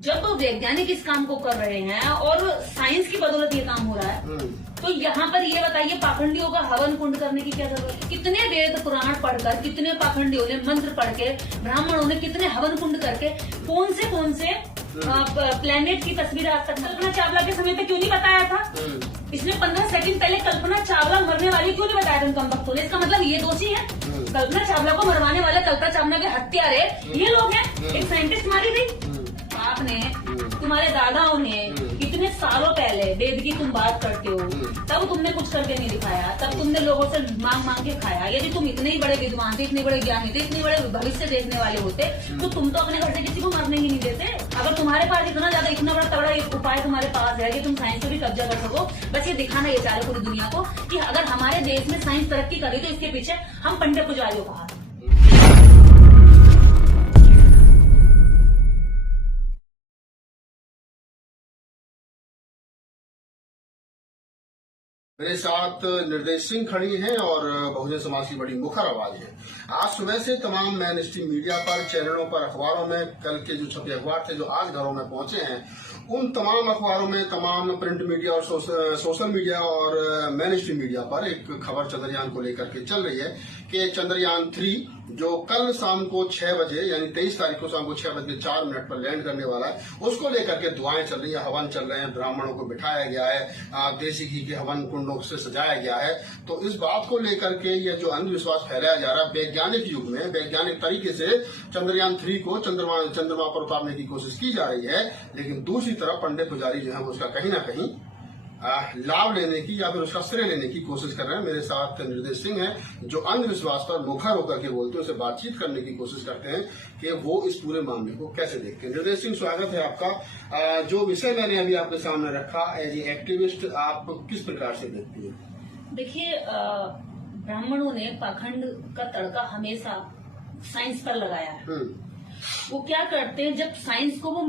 जब वैज्ञानिक इस काम को कर रहे हैं और साइंस की बदौलत ये काम हो रहा है, तो यहाँ पर ये बताइए पाखंडियों का हवन कुंड करने की क्या जरूरत है? कितने वेद पुराण पढ़कर, कितने पाखंडियों ने मंत्र पढ़ के, ब्राह्मणों ने कितने हवन कुंड करके कौन से प्लेनेट की तस्वीर आज तक कल्पना चावला के समय पे क्यों नहीं बताया था? इसने 15 सेकंड पहले कल्पना चावला मरने वाली क्यों नहीं बताया था उन कम वक्तों ने? इसका मतलब ये दोषी है। कल्पना चावला को मरवाने वाले, कल्पना चावला के हत्यारे ये लोग हैं। एक साइंटिस्ट मारी गई। आपने, तुम्हारे दादाओं ने कितने सालों पहले वेद की तुम बात करते हो, तब तुमने कुछ करके नहीं दिखाया, तब तुमने लोगों से मांग मांग के खाया। यदि तुम इतने ही बड़े विद्वान थे, इतने बड़े ज्ञानी थे, इतने बड़े भविष्य देखने वाले होते, तो तुम तो अपने घर से किसी को मरने ही नहीं देते। अगर तुम्हारे पास इतना बड़ा तगड़ा उपाय तुम्हारे पास है कि तुम साइंस पे भी कब्जा कर सको, बस ये दिखाना ये चाहे पूरी दुनिया को कि अगर हमारे देश में साइंस तरक्की करी तो इसके पीछे हम पंडित पुजारियों का हाथ है। मेरे साथ निर्देश सिंह खड़ी हैं और बहुजन समाज की बड़ी मुखर आवाज है। आज सुबह से तमाम मेन स्ट्रीम मीडिया पर, चैनलों पर, अखबारों में कल के जो छपे अखबार थे जो आज घरों में पहुंचे हैं, उन तमाम अखबारों में, तमाम प्रिंट मीडिया और सोशल मीडिया और मेन स्ट्रीम मीडिया पर एक खबर चंद्रयान को लेकर के चल रही है कि चंद्रयान 3 जो कल शाम को 6 बजे यानी 23 तारीख को शाम को 6:04 पर लैंड करने वाला है, उसको लेकर के दुआएं चल रही है, हवन चल रहे हैं, ब्राह्मणों को बिठाया गया है, देसी घी के हवन कुंडों से सजाया गया है। तो इस बात को लेकर के ये जो अंधविश्वास फैलाया जा रहा है, वैज्ञानिक युग में वैज्ञानिक तरीके से चंद्रयान 3 को चंद्रमा पर उतारने की कोशिश की जा रही है, लेकिन दूसरी तरफ पंडित पुजारी जो है वो उसका कहीं ना कहीं लाभ लेने की या फिर उसका श्रेय लेने की कोशिश कर रहे हैं। मेरे साथ निर्देश सिंह हैं जो अंधविश्वास पर मुखर होकर के बोलते हैं, उससे बातचीत करने की कोशिश करते हैं कि वो इस पूरे मामले को कैसे देखते हैं। निर्देश सिंह, स्वागत है आपका। जो विषय मैंने अभी आपके सामने रखा, एज ए एक्टिविस्ट आप किस प्रकार से देखती है? देखिए, ब्राह्मणों ने पाखंड का तड़का हमेशा साइंस पर लगाया है। वो क्या करते हैं, जब साइंस को वो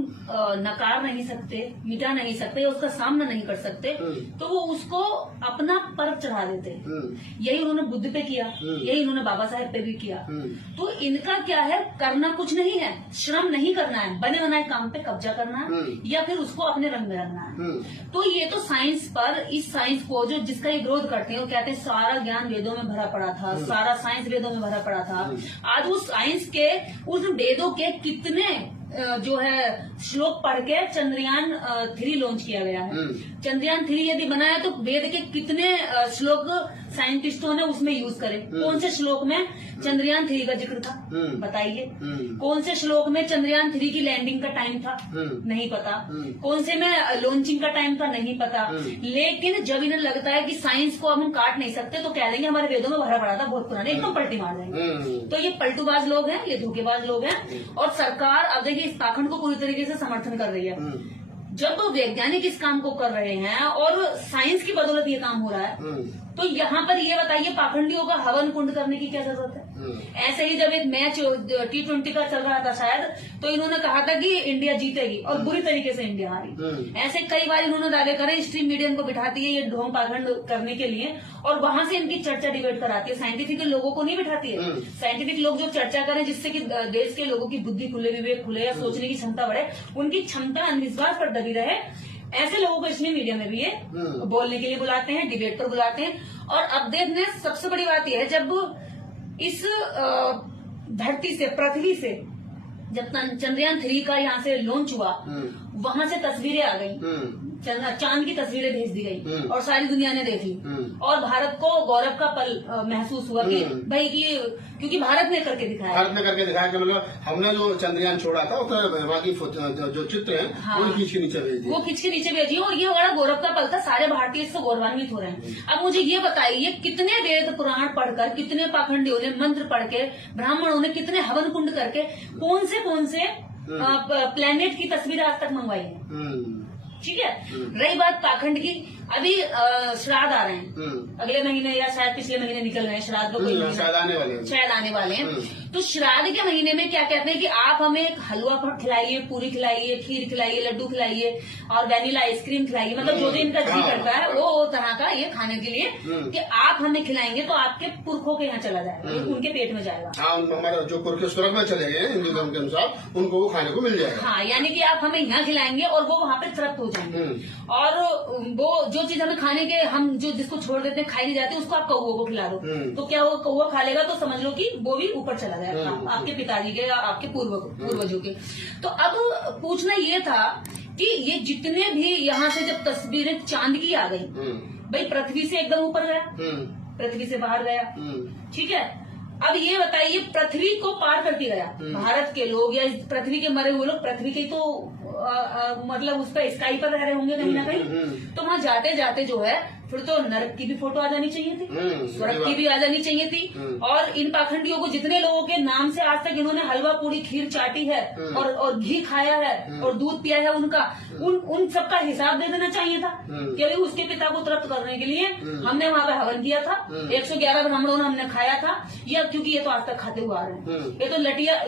नकार नहीं सकते, मिटा नहीं सकते या उसका सामना नहीं कर सकते, तो वो उसको अपना पर्व चढ़ा देते हैं। यही उन्होंने बुद्ध पे किया, यही उन्होंने बाबा साहेब पे भी किया। तो इनका क्या है, करना कुछ नहीं है, श्रम नहीं करना है, बने बनाए काम पे कब्जा करना है या फिर उसको अपने रंग में रखना है। तो ये तो साइंस पर, इस साइंस को जो जिसका ये विरोध करते हैं, वो कहते हैं सारा ज्ञान वेदों में भरा पड़ा था, सारा साइंस वेदों में भरा पड़ा था। आज उस साइंस के, उस वेदों के कितने जो है श्लोक पढ़ के चंद्रयान 3 लॉन्च किया गया है। चंद्रयान 3 यदि बनाया तो वेद के कितने श्लोक साइंटिस्टों ने उसमें यूज करे? कौन से श्लोक में चंद्रयान 3 का जिक्र था, बताइए? कौन से श्लोक में चंद्रयान 3 की लैंडिंग का टाइम था? नहीं पता। कौन से में लॉन्चिंग का टाइम था? नहीं पता। लेकिन जब इन्हें लगता है कि साइंस को अब हम काट नहीं सकते, तो कह देंगे हमारे वेदों में भरा पड़ा था, बहुत पुराने, एकदम पलटी मार देंगे। तो ये पलटूबाज लोग हैं, ये धोखेबाज लोग हैं। और सरकार अब देखिए इस पाखंड को पूरी तरीके से समर्थन कर रही है। जब वैज्ञानिक इस काम को कर रहे हैं और साइंस की बदौलत ये काम हो रहा है, तो यहाँ पर ये बताइए पाखंडियों का हवन कुंड करने की क्या जरूरत है? ऐसे ही जब एक मैच T20 का चल रहा था शायद, तो इन्होंने कहा था कि इंडिया जीतेगी और बुरी तरीके से इंडिया हारी। ऐसे कई बार इन्होंने दावे करे, स्ट्रीम मीडिया इनको बिठाती है ये ढोंग पाखंड करने के लिए, और वहां से इनकी चर्चा डिबेट कराती है। साइंटिफिक लोगों को नहीं बिठाती है। साइंटिफिक लोग जो चर्चा करें जिससे कि देश के लोगों की बुद्धि खुले, विवेक खुले या सोचने की क्षमता बढ़े, उनकी क्षमता अंधविश्वास पर दबी रहे, ऐसे लोगों को इसमें मीडिया में भी ये बोलने के लिए बुलाते हैं, डिबेट पर बुलाते हैं। और अब देखने सबसे बड़ी बात यह है, जब इस धरती से, पृथ्वी से जब चंद्रयान 3 का यहाँ से लॉन्च हुआ, वहां से तस्वीरें आ गई, चांद की तस्वीरें भेज दी गई और सारी दुनिया ने देख ली, और भारत को गौरव का पल महसूस हुआ कि भाई क्योंकि भारत ने करके दिखाया। भारत ने करके दिखाया कि मतलब हमने जो चंद्रयान छोड़ा था उसमें बाकी जो चित्र हैं, हाँ, वो खींच के नीचे भेज दिए, वो खींच के नीचे भेजिए, और ये बड़ा गौरव का पल था। सारे भारतीय इससे गौरवान्वित हो रहे हैं। अब मुझे ये बताइए, कितने वेद पुराण पढ़कर, कितने पाखंडियों ने मंत्र पढ़ के, ब्राह्मणों ने कितने हवन कुंड करके कौन से प्लेनेट की तस्वीर आज तक मंगवाई है? ठीक है। रही बात पाखंड की, अभी श्राद्ध आ रहे हैं अगले महीने या शायद पिछले महीने निकल रहे हैं श्राद्ध का कोई शायद आने वाले हैं। तो श्राद्ध के महीने में क्या कहते हैं कि आप हमें एक हलवा खिलाइए, पूरी खिलाइए, खीर खिलाइए, लड्डू खिलाइए और वैनिला आइसक्रीम खिलाइए, मतलब जो भी इनका जी करता है वो तरह का ये खाने के लिए कि आप हमें खिलाएंगे तो आपके पुरखों के यहाँ चला जाएगा, उनके पेट में जाएगा। हाँ, हमारे जो पुरखे स्वर्ग में चले गए हिंदू धर्म के अनुसार उनको वो खाने को मिल जाएगा। हाँ, यानी कि आप हमें यहाँ खिलाएंगे और वो वहाँ पे तृप्त हो जाएंगे। और वो जो चीज हमें खाने के हम जो जिसको छोड़ देते हैं, खाई नहीं जाती, उसको आप कौओं को खिला दो तो क्या वो कौआ खा लेगा, तो समझ लो कि वो भी ऊपर चला जाएगा आपके पिताजी के या आपके पूर्वजों के। तो अब पूछना ये था कि ये जितने भी यहाँ से जब तस्वीरें चांद की आ गई, भाई पृथ्वी से एकदम ऊपर गया, पृथ्वी से बाहर गया, ठीक है। अब ये बताइए पृथ्वी को पार करके गया, भारत के लोग या पृथ्वी के मरे हुए लोग पृथ्वी के तो मतलब उस पर स्काई पर रह रहे होंगे कहीं ना कहीं, तो वहाँ जाते जाते जो है फिर तो नरक की भी फोटो आ जानी चाहिए थी, स्वर्ग की भी आ जानी चाहिए थी। और इन पाखंडियों को जितने लोगों के नाम से आज तक इन्होंने हलवा पूरी खीर चाटी है और घी खाया है और दूध पिया है, उनका उन सबका हिसाब दे देना चाहिए था कि अभी उसके पिता को तृप्त करने के लिए हमने वहाँ पे हवन किया था, 111 ब्राह्मणों ने हमने खाया था, या क्योंकि ये तो आज तक खाते हुए आ रहे हैं, ये तो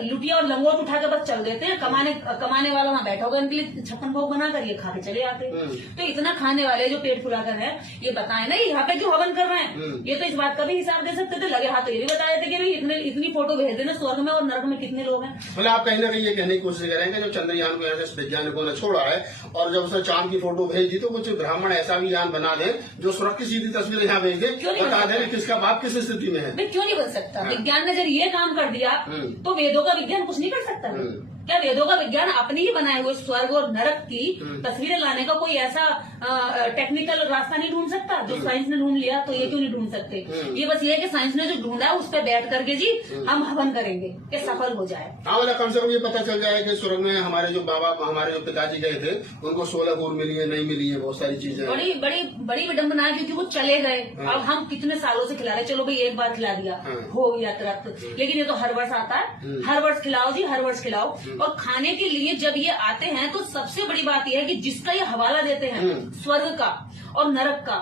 लुटिया और लंगोट उठा के बस चल देते हैं, कमाने वाला वहाँ बैठा होगा इनके लिए 56 भोग बनाकर ये खा के चले आते हैं। तो इतना खाने वाले जो पेट फुलाकर है, ये बताए ना यहाँ पे क्यों हवन कर रहे हैं, ये तो इस बात का भी हिसाब दे सकते थे, लगे हाथ तो ये भी बताए थे कि भाई इतनी फोटो भेज देना स्वर्ग में और नरक में कितने लोग हैं। मतलब आप कहीं ना कहीं ये कहने की कोशिश करेंगे जो चंद्रयान को ऐसे वैज्ञानिकों ने छोड़ा है और जब उसने चांद की फोटो भेज दी तो कुछ ब्राह्मण ऐसा भी यान बना दे जो स्वर्ग की सीधी तस्वीर यहाँ भेज दे, बता दे किसका बाप किस स्थिति में है। क्यों नहीं बन सकता? विज्ञान ने जब ये काम कर दिया तो वेदों का विज्ञान कुछ नहीं कर सकता? क्या वेदों का विज्ञान अपने ही बनाए हुए स्वर्ग और नरक की तस्वीरें लाने का कोई ऐसा टेक्निकल रास्ता नहीं ढूंढ सकता जो साइंस ने ढूंढ लिया? तो ये क्यों नहीं ढूंढ सकते? ये बस ये है कि साइंस ने जो ढूंढा है उस पर बैठ करके जी हम हवन करेंगे कि सफल हो जाए। हाँ, मतलब कम से कम ये पता चल जाए कि स्वर्ग में हमारे जो हमारे जो पिताजी गए थे उनको 16 हूर मिली है, नहीं मिली है, बहुत सारी चीजें बड़ी बड़ी बड़ी विडम्बना है क्योंकि वो चले गए। अब हम कितने सालों से खिला रहे, चलो भाई एक बार खिला दिया हो गया तृप्त, लेकिन ये तो हर वर्ष आता है, हर वर्ष खिलाओ जी, हर वर्ष खिलाओ। और खाने के लिए जब ये आते हैं तो सबसे बड़ी बात यह है कि जिसका ये हवाला देते हैं स्वर्ग का और नरक का,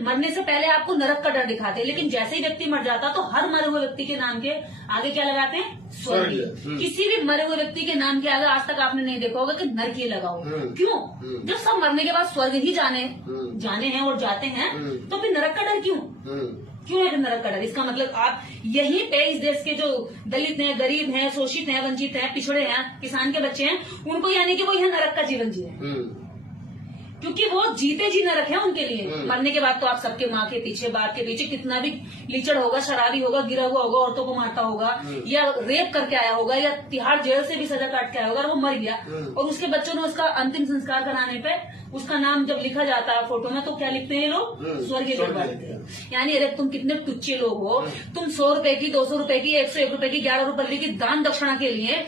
मरने से पहले आपको नरक का डर दिखाते हैं, लेकिन जैसे ही व्यक्ति मर जाता तो हर मरे हुए व्यक्ति के नाम के आगे क्या लगाते हैं? स्वर्ग। किसी भी मरे हुए व्यक्ति के नाम के आगे आज तक आपने नहीं देखा होगा कि नरकीय लगाओ। क्यों? जब सब मरने के बाद स्वर्ग ही जाने हैं और जाते हैं तो फिर नरक का डर क्यों है? नरक का डर, इसका मतलब आप यहीं पे इस देश के जो दलित हैं, गरीब हैं, शोषित हैं, वंचित हैं, पिछड़े हैं, किसान के बच्चे हैं, उनको यानी कि वो यहाँ नरक का जीवन जी रहे हैं क्योंकि वो जीते जी न रखे उनके लिए। मरने के बाद तो आप सबके माँ के पीछे, बाप के पीछे कितना भी लीचड़ होगा, शराबी होगा, गिरा हुआ होगा, औरतों को मारता होगा या रेप करके आया होगा या तिहाड़ जेल से भी सजा काट के आया होगा और वो मर गया और उसके बच्चों ने उसका अंतिम संस्कार कराने पे उसका नाम जब लिखा जाता है फोटो में तो क्या लिखते हैं लोग? स्वर्गीय लोग लिखते हैं। यानी अरे तुम कितने टुच्चे लोग हो, तुम 100 रुपए की, 200 रुपए की, 101 रुपए की, 11 रुपए की दान दक्षिणा के लिए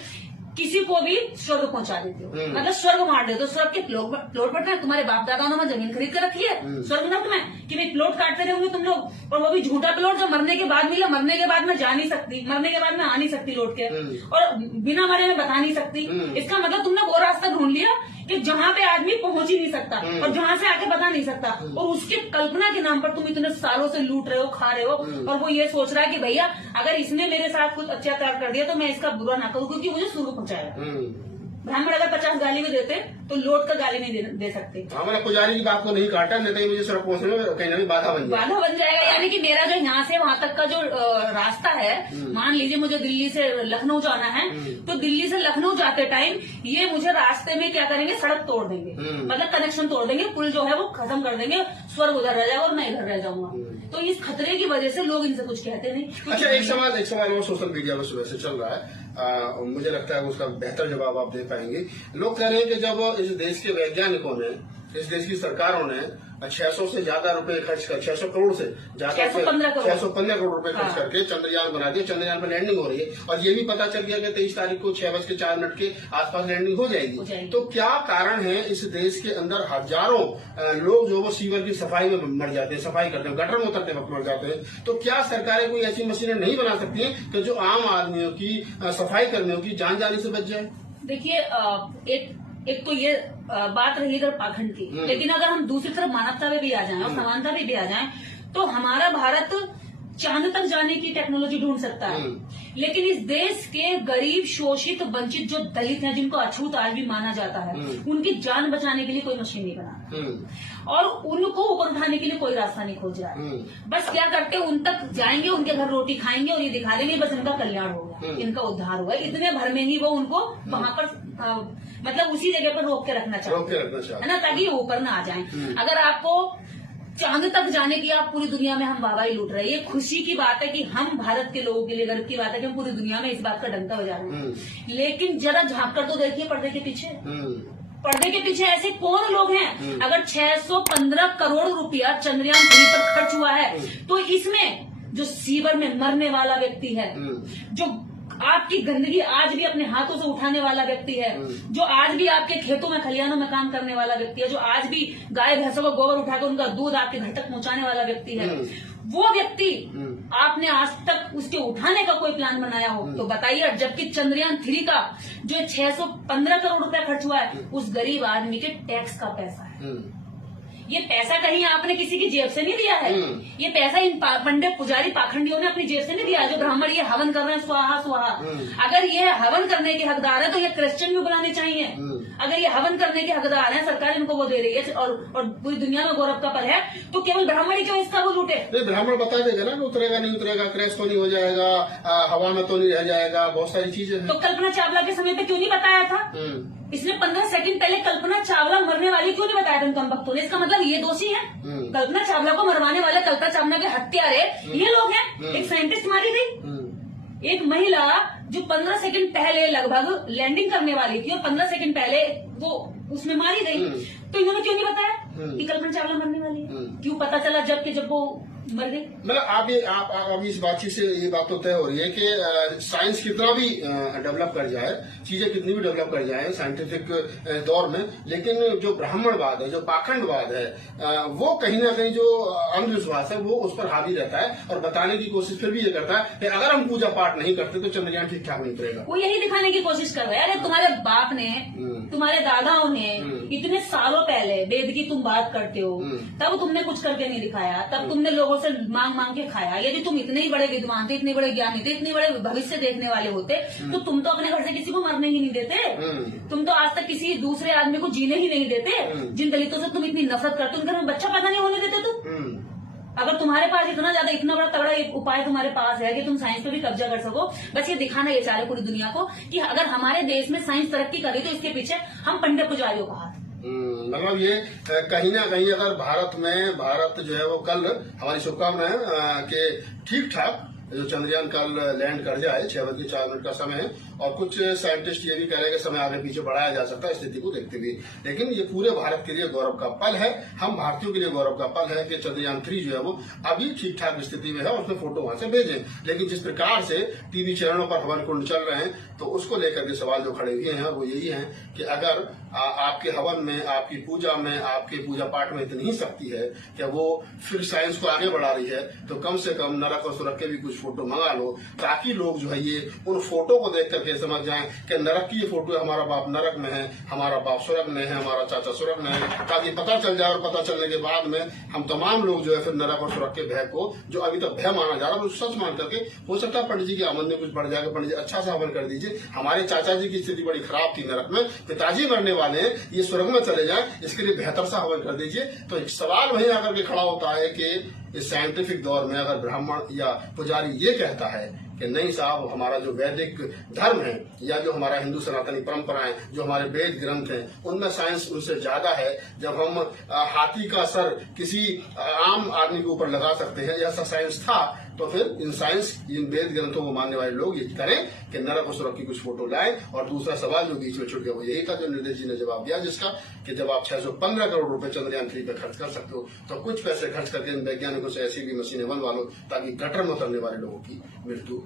किसी को भी स्वर्ग पहुंचा देते हो, मतलब स्वर्ग मार देते हो। स्वर्ग के प्लॉट पर ना तुम्हारे बाप दादाओं ने जमीन खरीद कर रखी है स्वर्ग नर्क में कि भाई प्लॉट काटते रहेंगे तुम लोग, और वो भी झूठा प्लॉट जो मरने के बाद मिला, मरने के बाद में जा नहीं सकती, मरने के बाद में आ नहीं सकती लौट के, और बिना मरे में बता नहीं सकती। इसका मतलब तुमने वो रास्ता ढूंढ लिया कि जहाँ पे आदमी पहुंच ही नहीं सकता और जहाँ से आके बता नहीं सकता, और उसके कल्पना के नाम पर तुम इतने सालों से लूट रहे हो, खा रहे हो, और वो ये सोच रहा है कि भैया अगर इसने मेरे साथ कुछ अत्याचार कर दिया तो मैं इसका बुरा ना करूँ क्योंकि मुझे स्वर्ग पहुंचाएगा। ब्राह्मण अगर 50 गाली भी देते तो लौट कर गाली नहीं दे सकते। हमारा पुजारी की बात को नहीं काटा, नहीं तो मुझे स्वर्ग पहुंचने में कहीं ना कहीं बाधा बन जाएगा। यानी कि मेरा जो यहाँ से वहाँ तक का जो रास्ता है, मान लीजिए मुझे दिल्ली से लखनऊ जाना है तो दिल्ली से लखनऊ जाते टाइम ये मुझे रास्ते में क्या करेंगे? सड़क तोड़ देंगे, मतलब कनेक्शन तोड़ देंगे, पुल जो है वो खत्म कर देंगे, स्वर्ग उधर रह जाएगा और मैं इधर रह जाऊंगा। तो इस खतरे की वजह से लोग इनसे कुछ कहते नहीं। अच्छा, एक सवाल और सोशल मीडिया पर सुबह से चल रहा है, मुझे लगता है उसका बेहतर जवाब आप दे पाएंगे। लोग कह रहे हैं कि जब इस देश के वैज्ञानिकों ने, इस देश की सरकारों ने 600 से ज्यादा रुपए खर्च कर, 600 करोड़ से ज्यादा, 615 करोड़ रुपए खर्च करके चंद्रयान बना दिया, चंद्रयान पर लैंडिंग हो रही है और ये भी पता चल गया कि 23 तारीख को 6:04 के आसपास लैंडिंग हो जाएगी। तो क्या कारण है इस देश के अंदर हजारों लोग जो वो सीवर की सफाई में मर जाते हैं, सफाई करते हैं, गटर में उतरते वक्त मर जाते हैं, तो क्या सरकारें कोई ऐसी मशीनें नहीं बना सकती हैं कि जो आम आदमियों की, सफाई कर्मियों की जान जाने से बच जाए? देखिए, एक एक तो ये बात रही इधर पाखंड की, लेकिन अगर हम दूसरी तरफ मानवता में भी आ जाएं और समानता में भी आ जाएं तो हमारा भारत चांद तक जाने की टेक्नोलॉजी ढूंढ सकता है, लेकिन इस देश के गरीब, शोषित, वंचित जो दलित हैं, जिनको अछूत आज भी माना जाता है, उनकी जान बचाने के लिए कोई मशीन नहीं बना और उनको ऊपर उठाने के लिए कोई रास्ता नहीं खोज रहा है। बस क्या करते हैं, उन तक जाएंगे, उनके घर रोटी खाएंगे और ये दिखा देंगे बस इनका कल्याण होगा, इनका उद्धार होगा। इतने भर में ही वो उनको वहां पर मतलब उसी जगह पर रोक के रखना चाहते है ना, ताकि ऊपर ना आ जाए। अगर आपको चांद तक जाने की आप पूरी दुनिया में हम वाहवाही लूट रहे हैं, ये खुशी की बात है कि हम भारत के लोगों के लिए गर्व की बात है कि हम पूरी दुनिया में इस बात का डंका बजा रहे हैं। लेकिन जरा झांक कर तो देखिए पर्दे के पीछे, पर्दे के पीछे ऐसे कौन लोग हैं। अगर 615 करोड़ रुपया चंद्रयान 3 पर खर्च हुआ है तो इसमें जो सीवर में मरने वाला व्यक्ति है, जो आपकी गंदगी आज भी अपने हाथों से उठाने वाला व्यक्ति है, जो आज भी आपके खेतों में खलिहानों में काम करने वाला व्यक्ति है, जो आज भी गाय भैंसों को गोबर उठाकर उनका दूध आपके घर तक पहुंचाने वाला व्यक्ति है, वो व्यक्ति आपने आज तक उसके उठाने का कोई प्लान बनाया हो तो बताइए। जबकि चंद्रयान 3 का जो 615 करोड़ रुपया खर्च हुआ है उस गरीब आदमी के टैक्स का पैसा है। ये पैसा कहीं आपने किसी की जेब से नहीं दिया है, ये पैसा इन पंडित पुजारी पाखंडियों ने अपनी जेब से नहीं दिया। जो ब्राह्मण ये हवन कर रहे हैं स्वाहा स्वाहा, अगर ये हवन करने के हकदार है तो ये क्रिश्चियन भी बुलाने चाहिए। अगर ये हवन करने के हकदार है, सरकार इनको वो दे रही है और पूरी दुनिया में गौरव का पल है, तो केवल ब्राह्मण ही क्यों इसका वो लूटे। ब्राह्मण बता देगा ना, उतरेगा नहीं उतरेगा, क्रैश तो नहीं हो जाएगा, हवा में तो नहीं रह जाएगा, बहुत सारी चीजें हैं। तो कल्पना चावला के समय पे क्यों नहीं बताया था? इसने 15 सेकंड पहले कल्पना चावला मरने वाली क्यों नहीं बताया था उन कम भक्तों ने? इसका मतलब ये दोषी है। कल्पना चावला को मरवाने वाले, कल्पना चावला के हत्यारे ये लोग हैं। एक साइंटिस्ट मारी गई, एक महिला जो 15 सेकंड पहले लगभग लैंडिंग करने वाली थी और 15 सेकंड पहले वो उसमें मारी गई, तो इन्होंने क्यों नहीं बताया कि कल्पना चावला मरने वाली है? क्यों पता चला जब वो मर गई? मतलब आप अभी इस बातचीत से ये बात तो तय हो रही है कि साइंस कितना भी डेवलप कर जाए, चीजें कितनी भी डेवलप कर जाए साइंटिफिक दौर में, लेकिन जो ब्राह्मणवाद है, जो पाखंडवाद है, वो कहीं ना कहीं जो अंधविश्वास है वो उस पर हावी रहता है और बताने की कोशिश फिर भी ये करता है कि अगर हम पूजा पाठ नहीं करते तो चंद्रयान ठीक ठाक नहीं करेगा। वो यही दिखाने की कोशिश कर रहे हैं। अरे तुम्हारे बाप ने, तुम्हारे दादाओं ने इतने सालों पहले वेद की तुम बात करते हो, तब तुमने कुछ करके नहीं दिखाया, तब तुमने लोगों से मांग मांग के खाया। यदि तुम इतने ही बड़े विद्वान थे, इतने बड़े ज्ञानी थे, इतने बड़े भविष्य देखने वाले होते तो तुम तो अपने घर से किसी को मरने ही नहीं देते। तुम तो आज तक किसी दूसरे आदमी को जीने ही नहीं देते। जिन दलितों से तुम इतनी नफरत करते, उनके घर में बच्चा पैदा नहीं होने देते तुम। अगर तुम्हारे पास इतना ज्यादा, इतना बड़ा तगड़ा एक उपाय तुम्हारे पास है कि तुम साइंस पे भी कब्जा कर सको, बस ये दिखाना ये चाह रहे पूरी दुनिया को कि अगर हमारे देश में साइंस तरक्की करी तो इसके पीछे हम पंडित पुजारियों का हाथ। मतलब ये कहीं ना कहीं अगर भारत जो है वो कल, हमारी शुभकामना है कि ठीक ठाक जो चंद्रयान कल लैंड कर जाए, 6:04 का समय है और कुछ साइंटिस्ट ये भी कह रहे हैं कि समय आगे पीछे बढ़ाया जा सकता है स्थिति को देखते हुए, लेकिन ये पूरे भारत के लिए गौरव का पल है, हम भारतीयों के लिए गौरव का पल है कि चंद्रयान 3 जो है वो अभी ठीक ठाक स्थिति में है और उसमें फोटो वहां से भेजें। लेकिन जिस प्रकार से टीवी चैनलों पर हवन कुंड चल रहे हैं तो उसको लेकर के सवाल जो खड़े हुए हैं वो यही है कि अगर आपके हवन में, आपकी पूजा में, आपके पूजा पाठ में इतनी ही शक्ति है कि वो फिर साइंस को आगे बढ़ा रही है, तो कम से कम नरक और सुरक के भी कुछ फोटो मंगा लो ताकि लोग जो है ये उन फोटो को देख करके समझ जाएं कि नरक की ये फोटो है, हमारा बाप नरक में है, हमारा बाप स्वर्ग में है, हमारा चाचा स्वर्ग में है, ताकि पता चल जाए और पता चलने के बाद में हम तमाम लोग जो है फिर नरक और स्वर्ग के भय को, जो अभी तक भय माना जा रहा है, सच मान करके, हो सकता है पंडित जी की आमदनी कुछ बढ़ जाएगा, पंडित जी अच्छा सा हवन कर दीजिए। हमारे चाचा जी की स्थिति बड़ी खराब थी नरक में, पिताजी मरने वाले हैं, ये स्वर्ग में चले जाएं, इसके लिए बेहतर सा हवन कर दीजिए। तो एक सवाल वहीं आकर के खड़ा होता है कि इस साइंटिफिक दौर में अगर ब्राह्मण या पुजारी ये कहता है कि नहीं साहब, हमारा जो वैदिक धर्म है या जो हमारा हिंदू सनातनी परंपराएं, जो हमारे वेद ग्रंथ हैं, उनमें साइंस उनसे ज्यादा है, जब हम हाथी का सर किसी आम आदमी के ऊपर लगा सकते हैं, ऐसा साइंस था, तो फिर इन वेद ग्रंथों को मानने वाले लोग ये करें कि नरक और स्वर्ग की कुछ फोटो लाएं। और दूसरा सवाल जो बीच में छूट गया वो यही था जो निर्देश जी ने जवाब दिया, जिसका कि जब आप 615 करोड़ रुपए चंद्रयान 3 पे खर्च कर सकते हो तो कुछ पैसे खर्च करके इन वैज्ञानिकों से ऐसी भी मशीनें बनवा लो ताकि गटर में उतरने वाले लोगों की मृत्यु